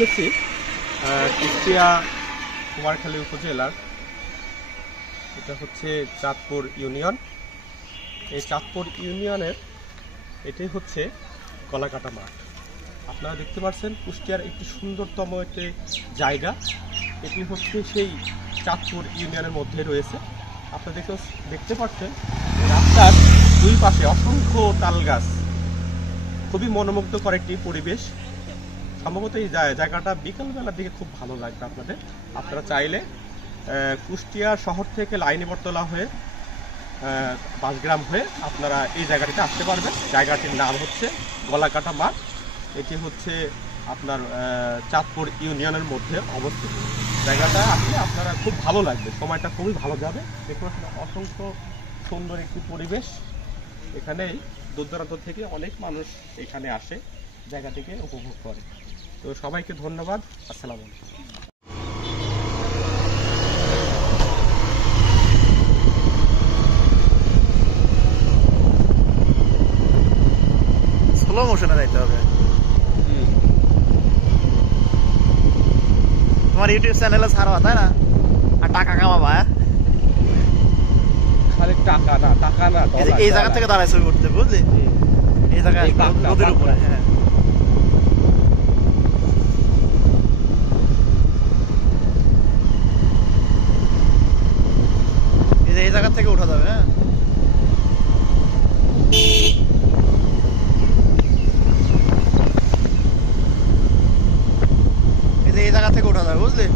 এসেছি কুষ্টিয়া কুমারখালী উপজেলার, এটা হচ্ছে চাঁদপুর ইউনিয়ন। এই চাঁদপুর ইউনিয়নের এটাই হচ্ছে গলাকাটা মাঠ। আপনারা দেখতে পাচ্ছেন কুষ্টিয়ার একটি সুন্দরতম একটি জায়গা, এটি হচ্ছে সেই চাঁদপুর ইউনিয়নের মধ্যে রয়েছে। আপনারা দেখতে পাচ্ছেন রাস্তার দুই পাশে অসংখ্য তাল গাছ, খুবই মনোমুগ্ধকর একটি পরিবেশ। সম্ভবত এই জায়গাটা বিকালবেলার দিকে খুব ভালো লাগবে আপনাদের। আপনারা চাইলে কুষ্টিয়া শহর থেকে লাইনিবরতলা হয়ে বাসগ্রাম হয়ে আপনারা এই জায়গাটিতে আসতে পারবেন। জায়গাটির নাম হচ্ছে গলাকাটা মাঠ। এটি হচ্ছে আপনার চাঁদপুর ইউনিয়নের মধ্যে অবস্থিত। জায়গাটা আসলে আপনারা খুব ভালো লাগবে, সময়টা খুবই ভালো যাবে। দেখুন অসংখ্য সুন্দর একটি পরিবেশ। এখানেই দূর দূরান্ত থেকে অনেক মানুষ এখানে আসে, জায়গাটিকে উপভোগ করে। তো সবাইকে ধন্যবাদ। আসসালামু আলাইকুম। স্লো মোশনে যাইতে হবে। তোমার ইউটিউব চ্যানেলে ছাড়বা তাই না, আর টাকা কামাবা। খালি টাকা না, টাকা না, এই জায়গা থেকে দাঁড়ায় ছবি করতে, বুঝলি? এই জায়গায় নদীর উপরে। হ্যাঁ, এই জায়গা থেকে উঠা যাবে। হ্যাঁ, এই জায়গা থেকে উঠা যাবে, বুঝলি?